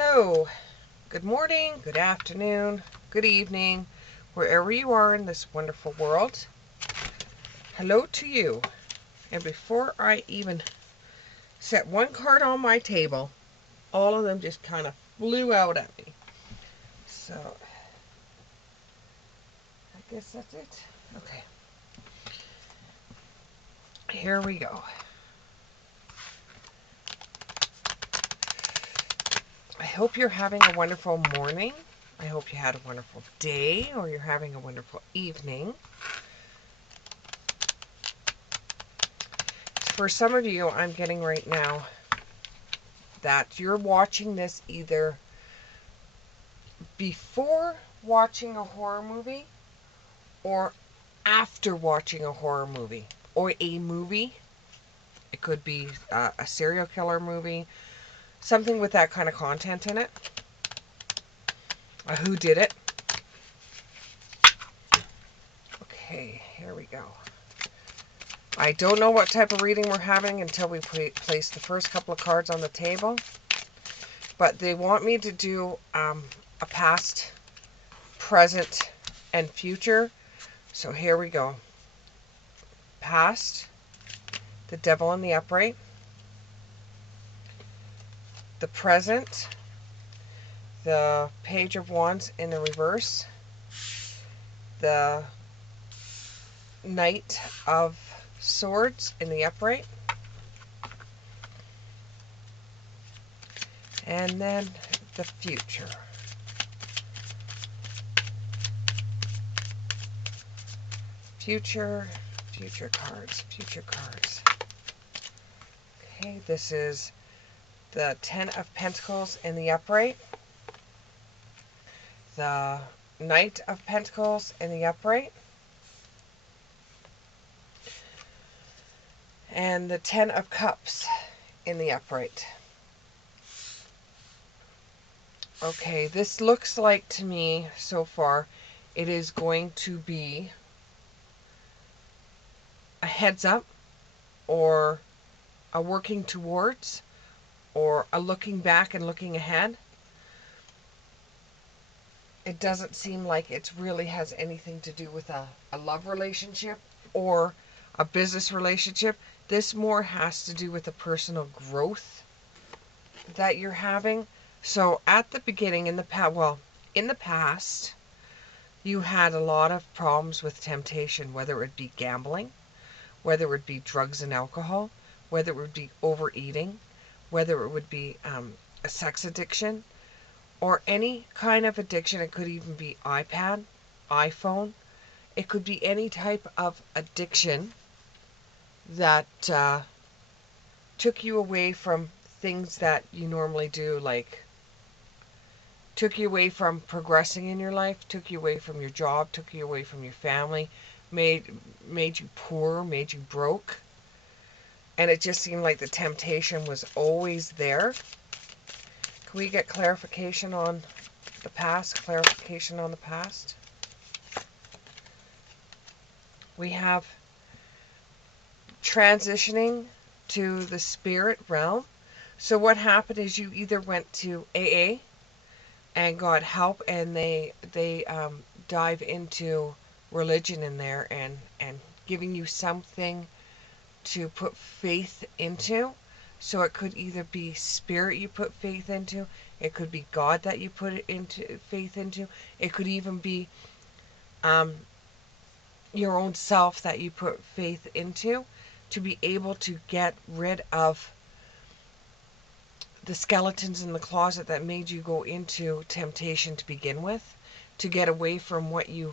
Hello, good morning, good afternoon, good evening, wherever you are in this wonderful world. Hello to you. And before I even set one card on my table, all of them just kind of flew out at me. So, I guess that's it. Okay. Here we go. I hope you're having a wonderful morning. I hope you had a wonderful day, or you're having a wonderful evening. For some of you, I'm getting right now that you're watching this either before watching a horror movie or after watching a horror movie or a movie. It could be a serial killer movie, something with that kind of content in it. A who did it. Okay, here we go. I don't know what type of reading we're having until we place the first couple of cards on the table. But they want me to do a past, present, and future. So here we go. Past, the Devil in the upright. The present, the Page of Wands in the reverse. The Knight of Swords in the upright. And then the future. Future cards, future cards. Okay, this is the Ten of Pentacles in the upright. The Knight of Pentacles in the upright. And the Ten of Cups in the upright. Okay, this looks like to me so far it is going to be a heads up or a working towards or a looking back and looking ahead. It doesn't seem like it really has anything to do with a love relationship or a business relationship. This more has to do with the personal growth that you're having. So at the beginning, in the past, you had a lot of problems with temptation, whether it be gambling, whether it would be drugs and alcohol, whether it would be overeating, whether it would be a sex addiction, or any kind of addiction. It could even be iPad, iPhone. It could be any type of addiction that took you away from things that you normally do, like took you away from progressing in your life, took you away from your job, took you away from your family, made you poor, made you broke. And it just seemed like the temptation was always there. Can we get clarification on the past? Clarification on the past. We have transitioning to the spirit realm. So what happened is you either went to AA and got help, and they dive into religion in there and giving you something to put faith into. So it could either be spirit you put faith into, it could be God that you put it into faith into, it could even be your own self that you put faith into, to be able to get rid of the skeletons in the closet that made you go into temptation to begin with, to get away from what you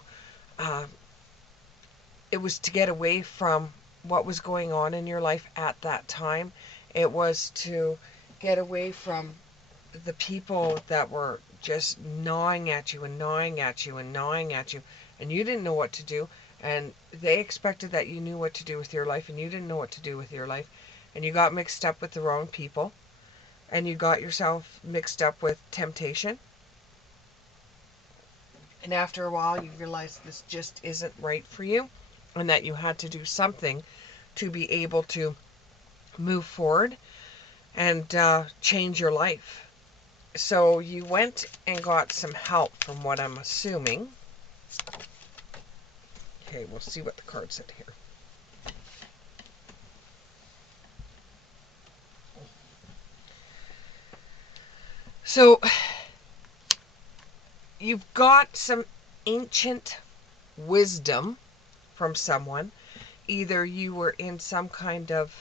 it was to get away from what was going on in your life at that time. It was to get away from the people that were just gnawing at you and gnawing at you and gnawing at you, and you didn't know what to do, and they expected that you knew what to do with your life, and you didn't know what to do with your life, and you got mixed up with the wrong people, and you got yourself mixed up with temptation. And after a while, you realize this just isn't right for you, and that you had to do something to be able to move forward and change your life. So you went and got some help from what I'm assuming. Okay, we'll see what the card said here. So you've got some ancient wisdom from someone. Either you were in some kind of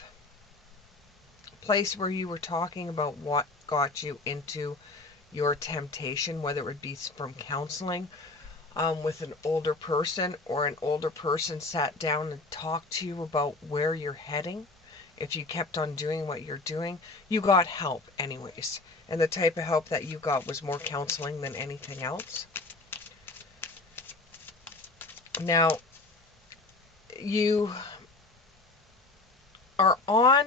place where you were talking about what got you into your temptation, whether it would be from counseling with an older person, or an older person sat down and talked to you about where you're heading. If you kept on doing what you're doing, you got help anyways. And the type of help that you got was more counseling than anything else. Now, you are on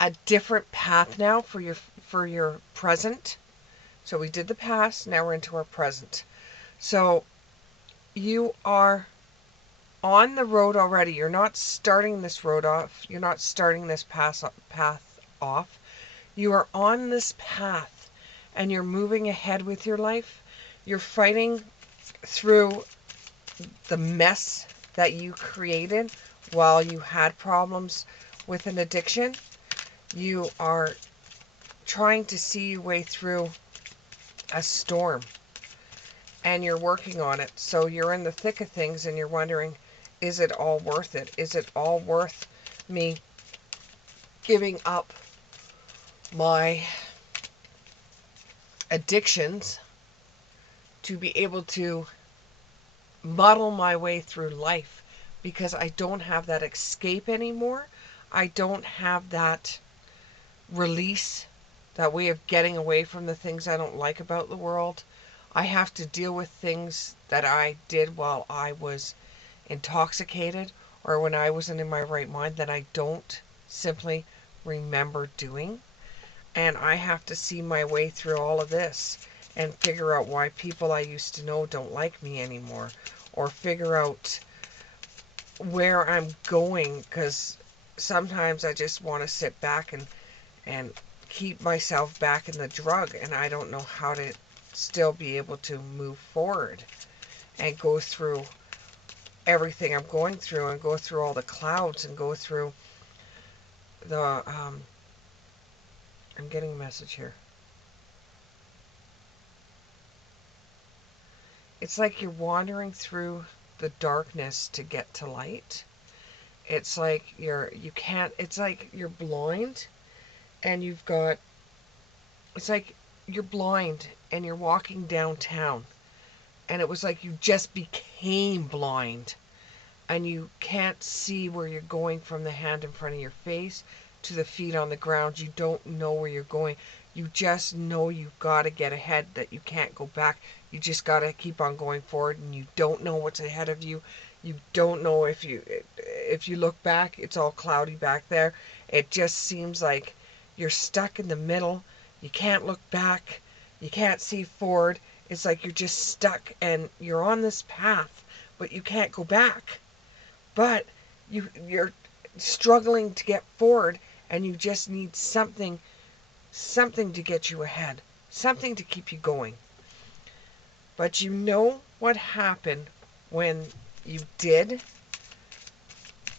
a different path now for your present. So we did the past, now we're into our present. So you are on the road already. You're not starting this road off. You're not starting this path off. You are on this path and you're moving ahead with your life. You're fighting through the mess that you created while you had problems with an addiction. You are trying to see your way through a storm and you're working on it. So you're in the thick of things and you're wondering, is it all worth it? Is it all worth me giving up my addictions to be able to muddle my way through life? Because I don't have that escape anymore. I don't have that release, that way of getting away from the things I don't like about the world. I have to deal with things that I did while I was intoxicated or when I wasn't in my right mind that I don't simply remember doing. And I have to see my way through all of this and figure out why people I used to know don't like me anymore, or figure out where I'm going, because sometimes I just want to sit back and keep myself back in the drug, and I don't know how to still be able to move forward and go through everything I'm going through and go through all the clouds and go through the I'm getting a message here. It's like you're wandering through the darkness to get to light. It's like you can't, it's like you're blind and you've got, it's like you're blind and you're walking downtown and it was like you just became blind and you can't see where you're going from the hand in front of your face to the feet on the ground. You don't know where you're going. You just know you've got to get ahead, that you can't go back. You just got to keep on going forward, and you don't know what's ahead of you. You don't know if you look back, it's all cloudy back there. It just seems like you're stuck in the middle. You can't look back. You can't see forward. It's like you're just stuck and you're on this path, but you can't go back. But you're struggling to get forward and you just need something to get you ahead, something to keep you going. But you know what happened when you did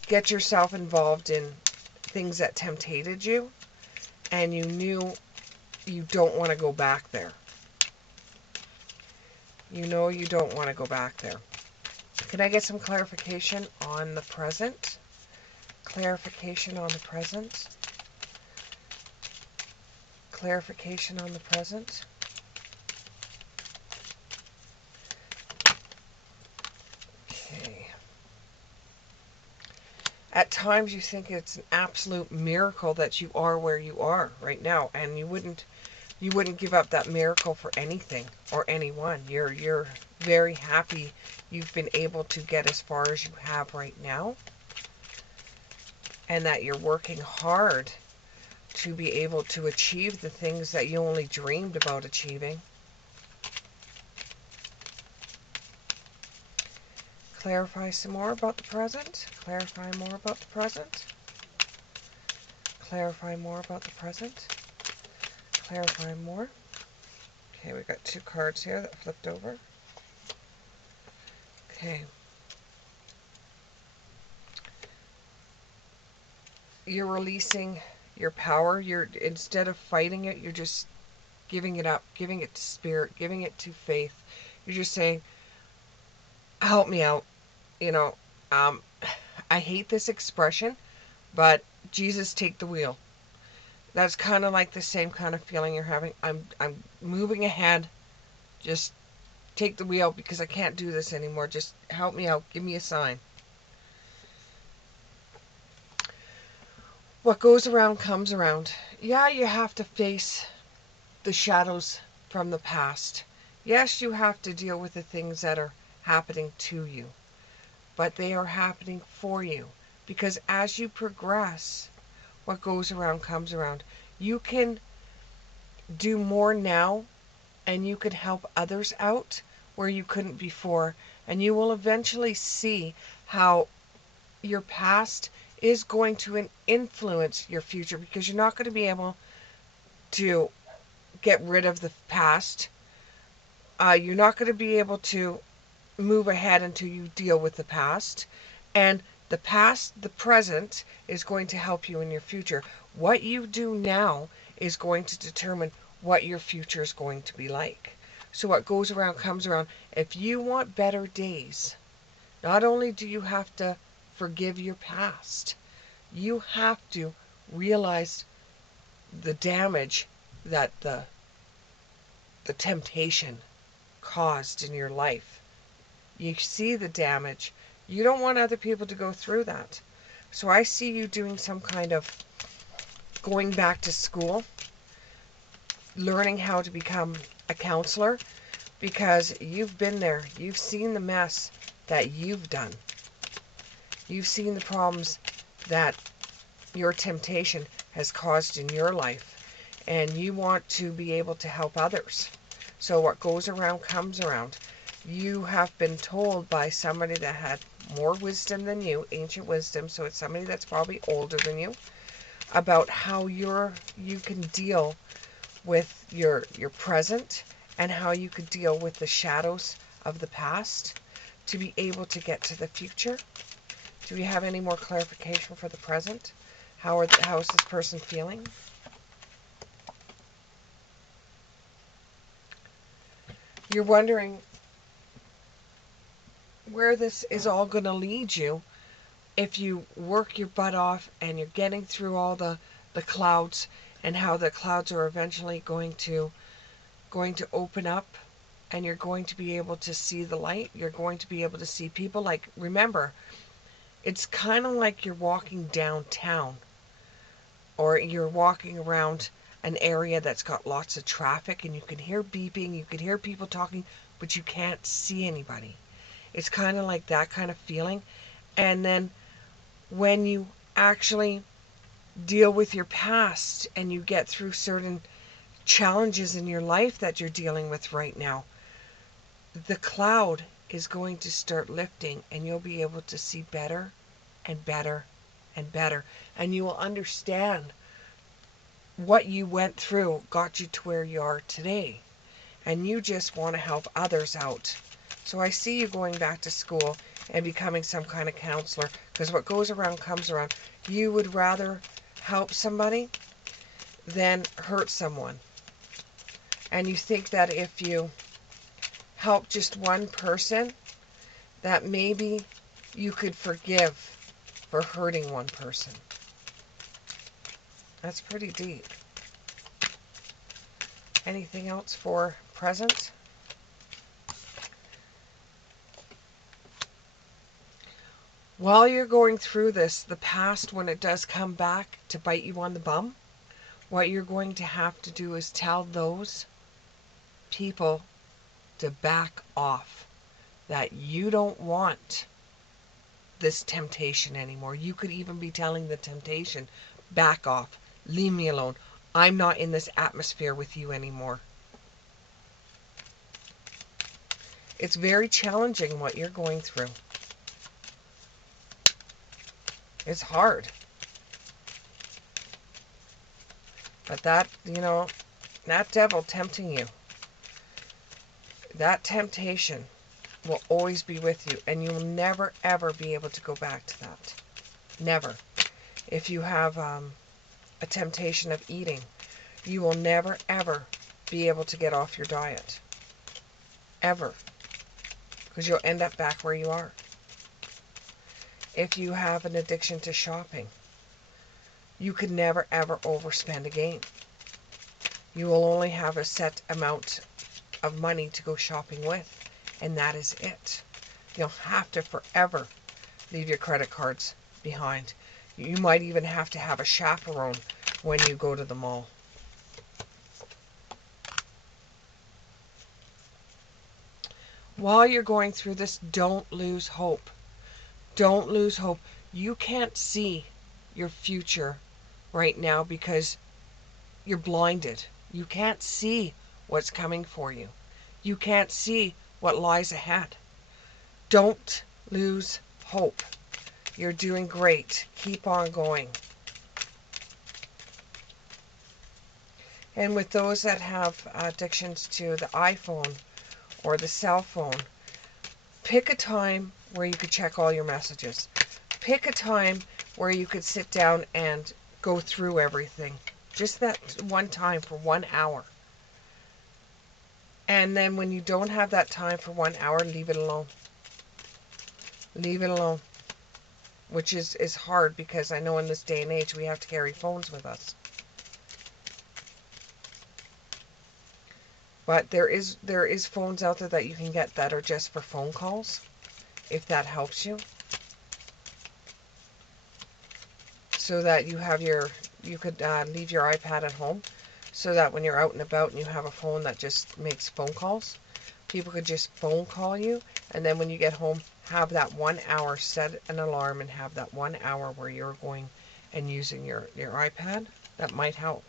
get yourself involved in things that tempted you and you knew you don't want to go back there. You know you don't want to go back there. Can I get some clarification on the present? Clarification on the present. Clarification on the present. Okay. At times you think it's an absolute miracle that you are where you are right now, and you wouldn't give up that miracle for anything or anyone. You're very happy you've been able to get as far as you have right now, and that you're working hard to be able to achieve the things that you only dreamed about achieving. Clarify some more about the present. Clarify more about the present. Clarify more about the present. Clarify more. Okay, we got 2 cards here that flipped over. Okay. You're releasing your power. You're, instead of fighting it, you're just giving it up, giving it to spirit, giving it to faith. You're just saying, help me out. You know, um, I hate this expression, but Jesus, take the wheel. That's kind of like the same kind of feeling you're having. I'm moving ahead. Just take the wheel because I can't do this anymore. Just help me out. Give me a sign. What goes around comes around. Yeah, you have to face the shadows from the past. Yes, you have to deal with the things that are happening to you, but they are happening for you, because as you progress, what goes around comes around. You can do more now, and you can help others out where you couldn't before, and you will eventually see how your past is going to influence your future, because you're not going to be able to get rid of the past. You're not going to be able to move ahead until you deal with the past. And the past, the present, is going to help you in your future. What you do now is going to determine what your future is going to be like. So what goes around comes around. If you want better days, not only do you have to forgive your past, you have to realize the damage that the temptation caused in your life. You see the damage. You don't want other people to go through that. So I see you doing some kind of going back to school, learning how to become a counselor, because you've been there. You've seen the mess that you've done. You've seen the problems that your temptation has caused in your life, and you want to be able to help others. So what goes around comes around. You have been told by somebody that had more wisdom than you, ancient wisdom, so it's somebody that's probably older than you, about how you can deal with your present, and how you could deal with the shadows of the past to be able to get to the future. Do we have any more clarification for the present? How is this person feeling? You're wondering where this is all going to lead you if you work your butt off and you're getting through all the clouds, and how the clouds are eventually going to open up, and you're going to be able to see the light. You're going to be able to see people. Like, remember, it's kind of like you're walking downtown, or you're walking around an area that's got lots of traffic, and you can hear beeping, you can hear people talking, but you can't see anybody. It's kind of like that kind of feeling. And then when you actually deal with your past and you get through certain challenges in your life that you're dealing with right now, the cloud is going to start lifting, and you'll be able to see better and better and better. And you will understand what you went through got you to where you are today. And you just want to help others out. So I see you going back to school and becoming some kind of counselor, because what goes around comes around. You would rather help somebody than hurt someone. And you think that if you help just one person, that maybe you could forgive for hurting one person. That's pretty deep. Anything else for present? While you're going through this, the past, when it does come back to bite you on the bum, what you're going to have to do is tell those people to back off, that you don't want this temptation anymore. You could even be telling the temptation, back off, leave me alone. I'm not in this atmosphere with you anymore. It's very challenging what you're going through. It's hard. But that, that devil tempting you, That temptation will always be with you, and you'll never ever be able to go back to that. Never. If you have a temptation of eating, you will never ever be able to get off your diet. Ever. Because you'll end up back where you are. If you have an addiction to shopping, you could never ever overspend again. You will only have a set amount of money to go shopping with, and that is it. You'll have to forever leave your credit cards behind. You might even have to have a chaperone when you go to the mall. While you're going through this, don't lose hope. Don't lose hope. You can't see your future right now because you're blinded. You can't see what's coming for you. You can't see what lies ahead. Don't lose hope. You're doing great. Keep on going. And with those that have addictions to the iPhone or the cell phone, pick a time where you could check all your messages. Pick a time where you could sit down and go through everything. Just that one time for 1 hour. And then when you don't have that time for 1 hour, leave it alone. Leave it alone. Which is hard because I know in this day and age we have to carry phones with us. But there is phones out there that you can get that are just for phone calls, if that helps you. So that you have you could leave your iPad at home, so that when you're out and about and you have a phone that just makes phone calls, people could just phone call you, and then when you get home, have that 1 hour, set an alarm and have that 1 hour where you're going and using your iPad. That might help.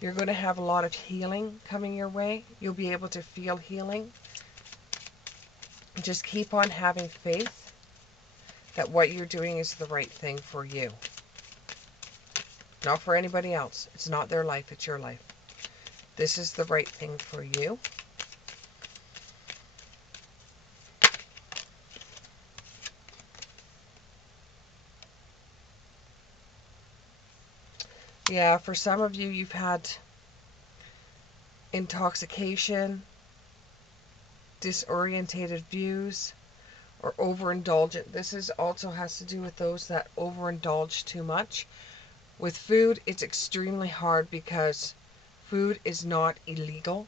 You're going to have a lot of healing coming your way. You'll be able to feel healing. Just keep on having faith that what you're doing is the right thing for you. Not for anybody else. It's not their life, it's your life. This is the right thing for you. Yeah, for some of you, you've had intoxication, disorientated views, or overindulgent. This is also has to do with those that overindulge too much. With food, it's extremely hard because food is not illegal.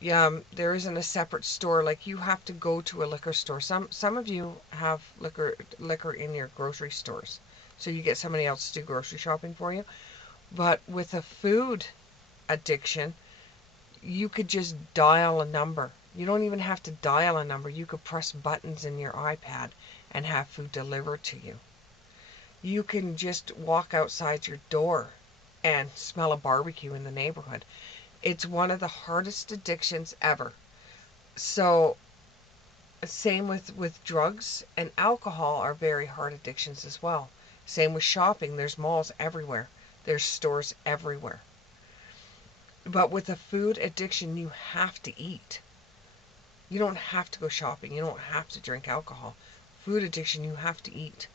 Yeah, there isn't a separate store. Like, you have to go to a liquor store. Some of you have liquor in your grocery stores, so you get somebody else to do grocery shopping for you. But with a food addiction, you could just dial a number. You don't even have to dial a number. You could press buttons in your iPad and have food delivered to you. You can just walk outside your door and smell a barbecue in the neighborhood. It's one of the hardest addictions ever. So, same with drugs and alcohol are very hard addictions as well. Same with shopping. There's malls everywhere. There's stores everywhere. But with a food addiction, you have to eat. You don't have to go shopping. You don't have to drink alcohol. Food addiction, you have to eat.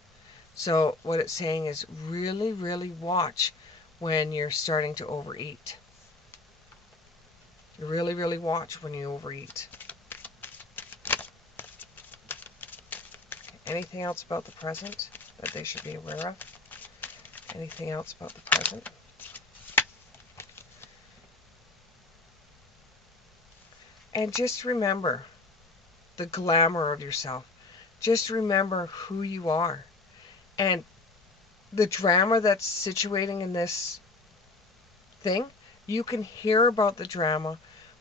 So what it's saying is really, really watch when you're starting to overeat. Really, really watch when you overeat. Anything else about the present that they should be aware of? Anything else about the present? And just remember the glamour of yourself. Just remember who you are. And the drama that's situating in this thing, you can hear about the drama,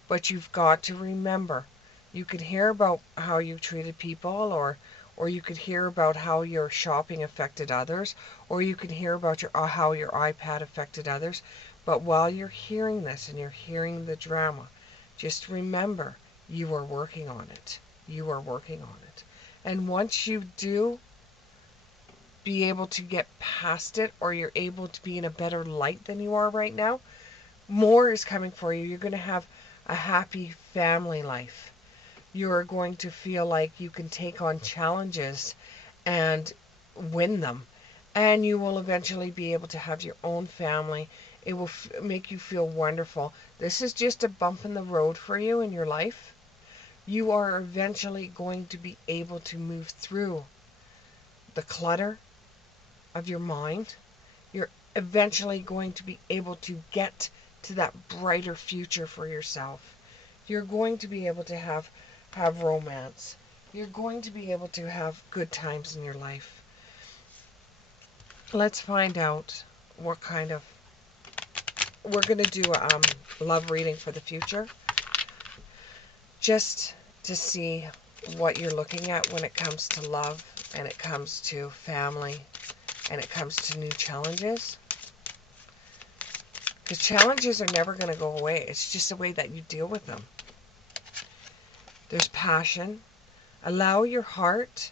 but you've got to remember. You can hear about how you treated people, or you could hear about how your shopping affected others, or you could hear about how your iPad affected others. But while you're hearing this and you're hearing the drama, just remember you are working on it. You are working on it. And once you do be able to get past it, or you're able to be in a better light than you are right now, More is coming for you. You're going to have a happy family life. You're going to feel like you can take on challenges and win them. And you will eventually be able to have your own family. It will make you feel wonderful. This is just a bump in the road for you in your life. You are eventually going to be able to move through the clutter of your mind. You're eventually going to be able to get to that brighter future for yourself. You're going to be able to have romance. You're going to be able to have good times in your life. Let's find out what kind of... We're going to do a love reading for the future, just to see what you're looking at when it comes to love, and it comes to family, and it comes to new challenges. Because challenges are never going to go away. It's just the way that you deal with them. There's passion. Allow your heart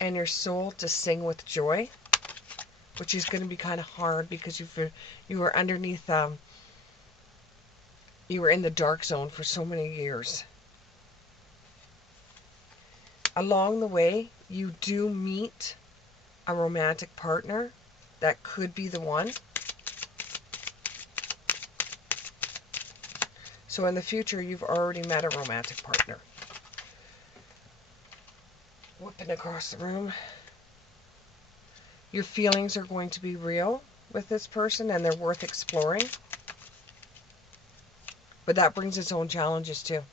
and your soul to sing with joy, which is going to be kind of hard because you were underneath, you were in the dark zone for so many years. Along the way, you do meet a romantic partner that could be the one. So in the future, you've already met a romantic partner. Whipping across the room. Your feelings are going to be real with this person, and they're worth exploring. But that brings its own challenges too.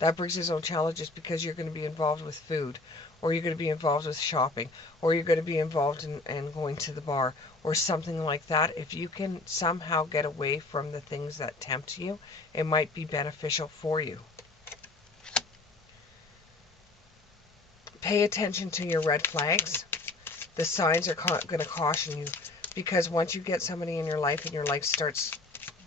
That brings its own challenges because you're going to be involved with food, or you're going to be involved with shopping, or you're going to be involved in going to the bar, or something like that. If you can somehow get away from the things that tempt you, it might be beneficial for you. Pay attention to your red flags. The signs are going to caution you, because once you get somebody in your life and your life starts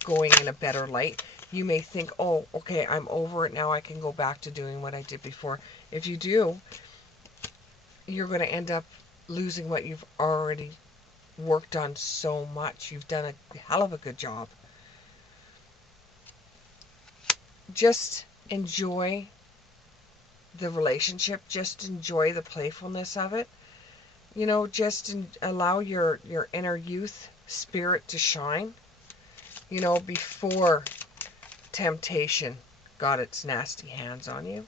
going in a better light, you may think, oh, okay, I'm over it now. I can go back to doing what I did before. If you do, you're going to end up losing what you've already worked on so much. You've done a hell of a good job. Just enjoy the relationship. Just enjoy the playfulness of it. You know, just allow your inner youth spirit to shine, you know, before temptation got its nasty hands on you.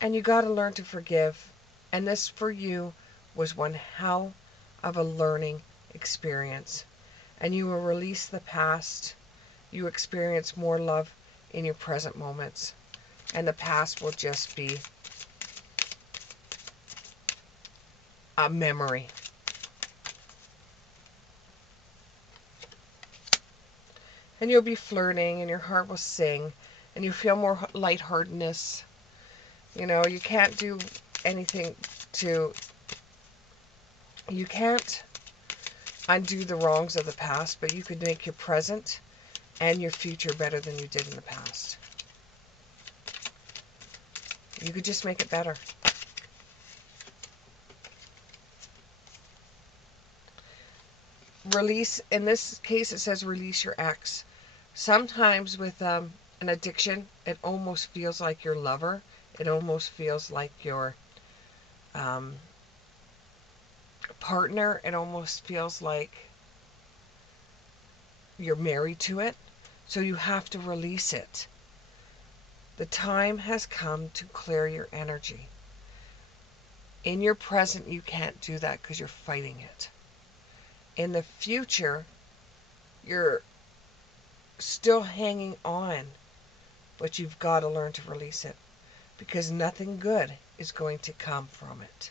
And you got to learn to forgive. And this for you was one hell of a learning experience. And you will release the past. You experience more love in your present moments. And the past will just be a memory. And you'll be flirting, and your heart will sing, and you feel more lightheartedness. You know, you can't do anything to... You can't undo the wrongs of the past, but you could make your present and your future better than you did in the past. You could just make it better. Release, in this case it says release your ex. Sometimes with an addiction, it almost feels like your lover. It almost feels like your partner. It almost feels like you're married to it. So you have to release it. The time has come to clear your energy. In your present, you can't do that because you're fighting it. In the future, you're still hanging on, but you've got to learn to release it, because nothing good is going to come from it.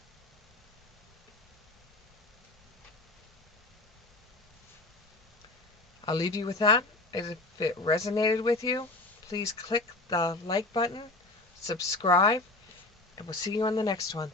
I'll leave you with that. If it resonated with you, please click the like button, subscribe, and we'll see you on the next one.